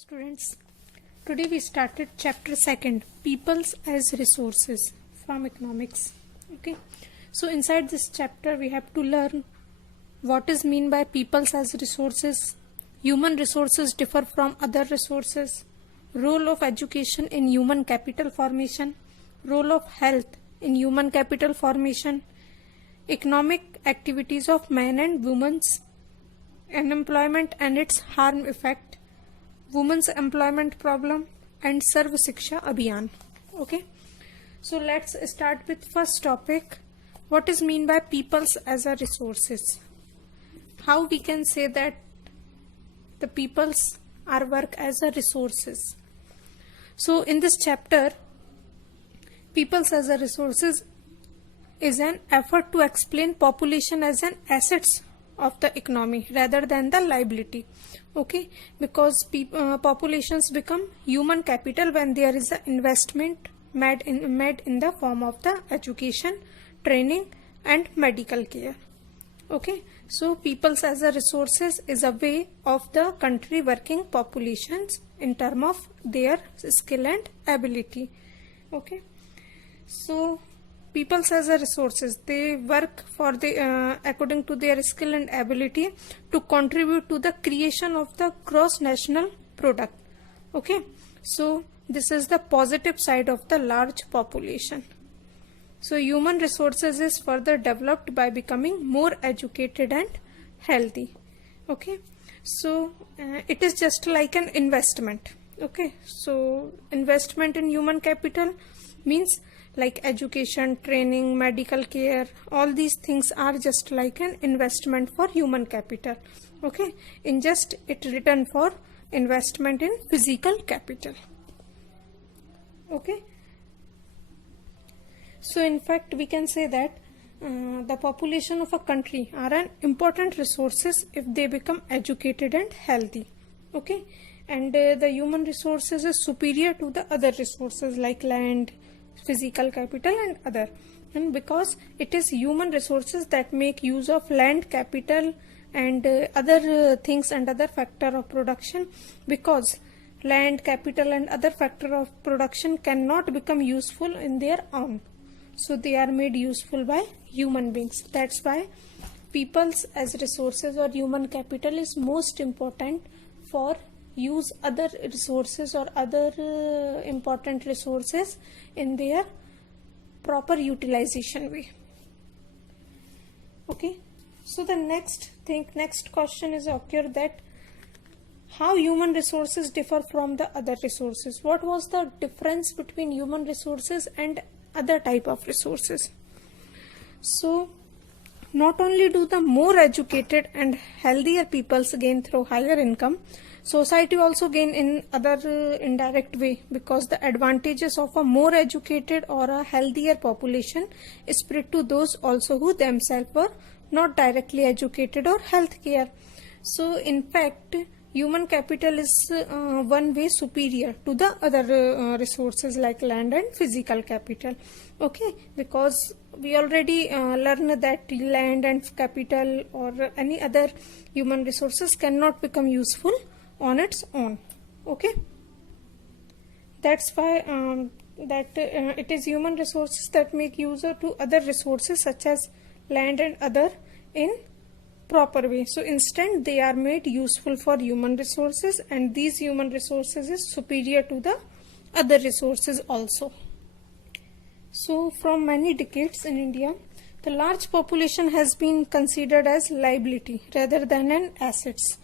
students. Today we started chapter 2, Peoples as Resources from Economics. Okay. So inside this chapter we have to learn what is mean by peoples as resources, human resources differ from other resources, role of education in human capital formation, role of health in human capital formation, economic activities of men and women's, unemployment and its harm effect, women's employment problem, and Sarv Shiksha Abhiyan. Okay, so let's start with first topic. What is mean by peoples as a resources? How we can say that the peoples are work as a resources? So in this chapter, peoples as a resources is an effort to explain population as an assets of the economy rather than the liability. Okay, because populations become human capital when there is an investment made in the form of the education, training and medical care. Okay, so peoples as a resources is a way of the country working populations in term of their skill and ability. Okay, so peoples as a resources, they work for the according to their skill and ability to contribute to the creation of the gross national product. Okay, so this is the positive side of the large population. So human resources is further developed by becoming more educated and healthy. Okay, so it is just like an investment. Okay, so investment in human capital means like education, training, medical care, all these things are just like an investment for human capital. Okay, in just it return for investment in physical capital. Okay, so in fact we can say that the population of a country are an important resources if they become educated and healthy. Okay, and the human resources is superior to the other resources like land, physical capital and other, and because it is human resources that make use of land, capital and other things and other factor of production, because land, capital and other factor of production cannot become useful in their own, so they are made useful by human beings. That's why peoples as resources or human capital is most important for use other resources or other important resources in their proper utilization way. Okay, so the next question is occur that how human resources differ from the other resources. What was the difference between human resources and other type of resources? So not only do the more educated and healthier peoples gain through higher income, society also gain in other indirect way, because the advantages of a more educated or a healthier population is spread to those also who themselves were not directly educated or healthcare. So in fact human capital is one way superior to the other resources like land and physical capital. Okay, because we already learned that land and capital or any other human resources cannot become useful on its own. Okay, that's why it is human resources that make use to other resources such as land and other in proper way. So instead they are made useful for human resources, and these human resources is superior to the other resources also. So from many decades in India, the large population has been considered as liability rather than an assets.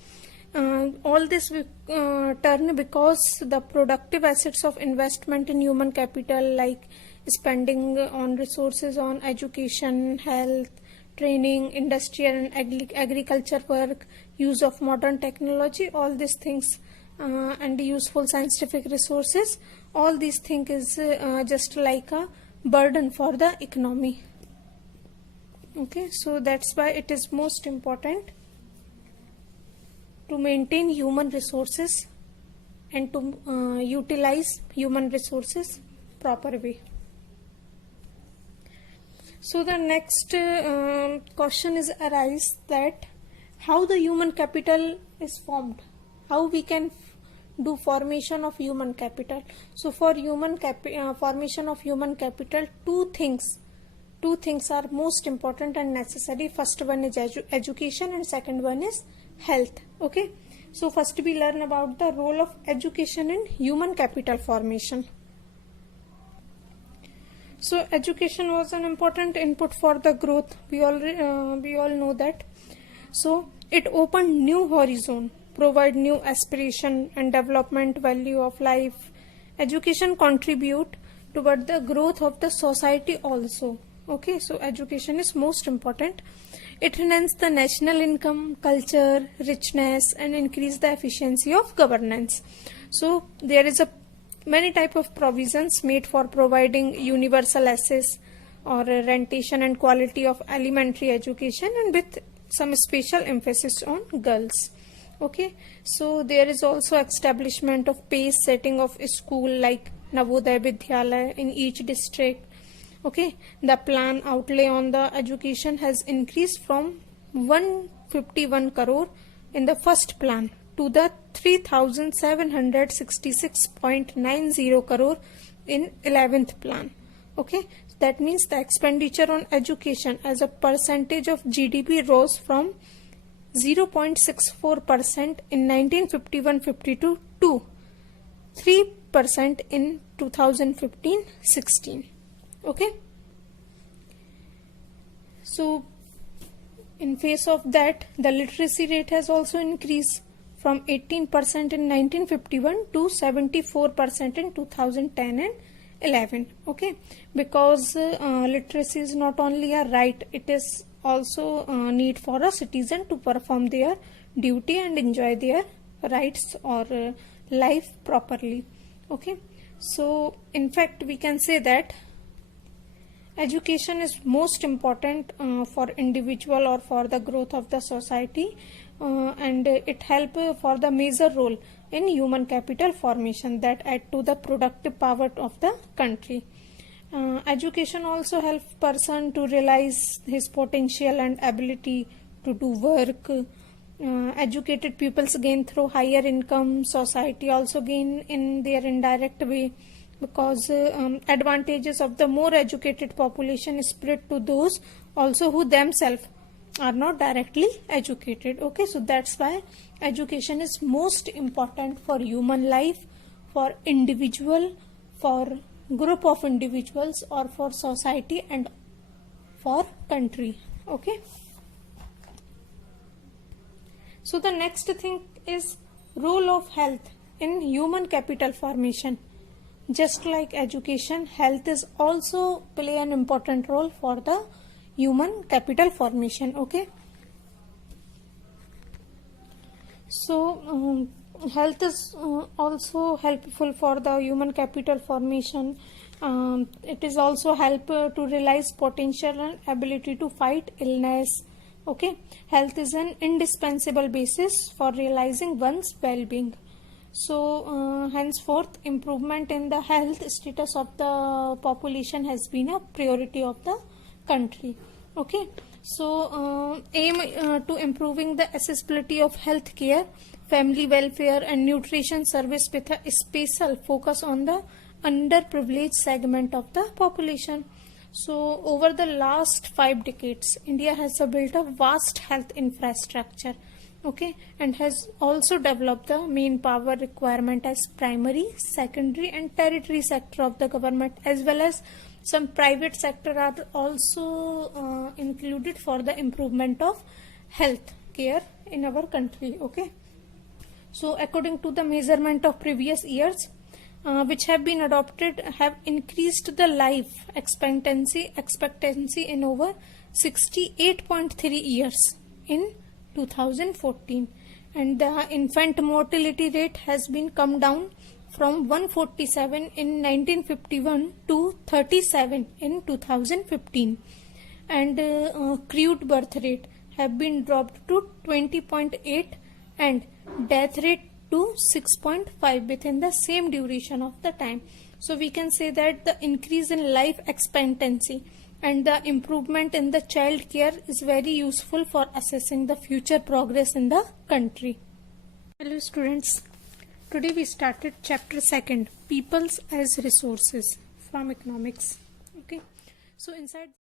All this turn because the productive assets of investment in human capital like spending on resources on education, health, training, industrial and agriculture work, use of modern technology, all these things and useful scientific resources, all these things is just like a burden for the economy. Okay, so that's why it is most important to maintain human resources and to utilize human resources proper way. So the next question is arise that how the human capital is formed, how we can do formation of human capital. So for formation of human capital, two things are most important and necessary. First one is education and second one is health. Okay, so first we learn about the role of education in human capital formation. So education was an important input for the growth. We all know that. So it opened new horizon, provide new aspiration and development value of life. Education contribute toward the growth of the society also. Okay, so education is most important. It enhance the national income, culture, richness, and increase the efficiency of governance. So there is a many type of provisions made for providing universal access or rentation and quality of elementary education, and with some special emphasis on girls. Okay, so there is also establishment of pace setting of a school like Navodaya Vidyalaya in each district. Okay, the plan outlay on the education has increased from 151 crore in the first plan to the 3,766.90 crore in 11th plan. Okay, that means the expenditure on education as a percentage of GDP rose from 0.64% in 1951-52 to 3% in 2015-16. Okay, so in face of that, the literacy rate has also increased from 18% in 1951 to 74% in 2010 and 11. Okay, because literacy is not only a right, it is also a need for a citizen to perform their duty and enjoy their rights or life properly. Okay, so in fact we can say that education is most important for individual or for the growth of the society, and it help for the major role in human capital formation that add to the productive power of the country. Education also helps person to realize his potential and ability to do work. Educated pupils gain through higher income, society also gain in their indirect way, because advantages of the more educated population is spread to those also who themselves are not directly educated. Okay, so that's why education is most important for human life, for individual, for group of individuals, or for society and for country. Okay, so the next thing is role of health in human capital formation. Just like education, health is also play an important role for the human capital formation. Okay, so health is also helpful for the human capital formation. It is also help to realize potential and ability to fight illness. Okay, health is an indispensable basis for realizing one's well-being. So henceforth improvement in the health status of the population has been a priority of the country. Okay, so aim to improving the accessibility of health care, family welfare and nutrition service with a special focus on the underprivileged segment of the population. So over the last 5 decades, India has built a vast health infrastructure. Okay, and has also developed the main power requirement as primary, secondary and tertiary sector of the government, as well as some private sector are also included for the improvement of health care in our country. Okay, so according to the measurement of previous years which have been adopted, have increased the life expectancy in over 68.3 years in 2014, and the infant mortality rate has been come down from 147 in 1951 to 37 in 2015, and crude birth rate have been dropped to 20.8 and death rate to 6.5 within the same duration of the time. So we can say that the increase in life expectancy and the improvement in the child care is very useful for assessing the future progress in the country. Hello students, Today we started chapter 2, peoples as resources from economics. Okay, so inside